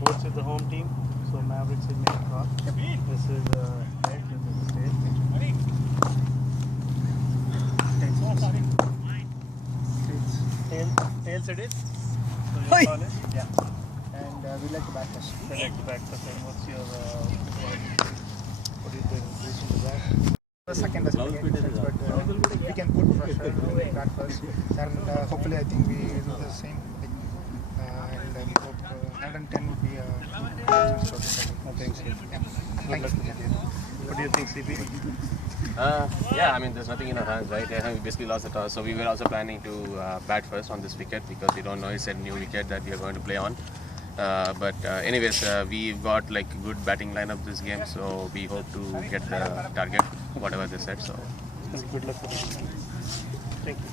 Bolts is the home team, so Mavericks is main cross. This is head, this is tail. Tails it is. So you call it? Yeah. And we like to back first. We like to back first. And what's your what is the reason to that? The second doesn't make any sense, but we can put pressure back first. And hopefully I think we do the same. And we hope 110 would be a good shot. I think so. Yeah. Good luck with the game. What do you think, CP? Yeah, I mean, there's nothing in our hands, right? We basically lost the toss, so we were also planning to bat first on this wicket because we don't know it's a new wicket that we are going to play on. Anyways, we've got like good batting lineup this game, so we hope to get the target, whatever they said. So Good luck with the game. Thank you.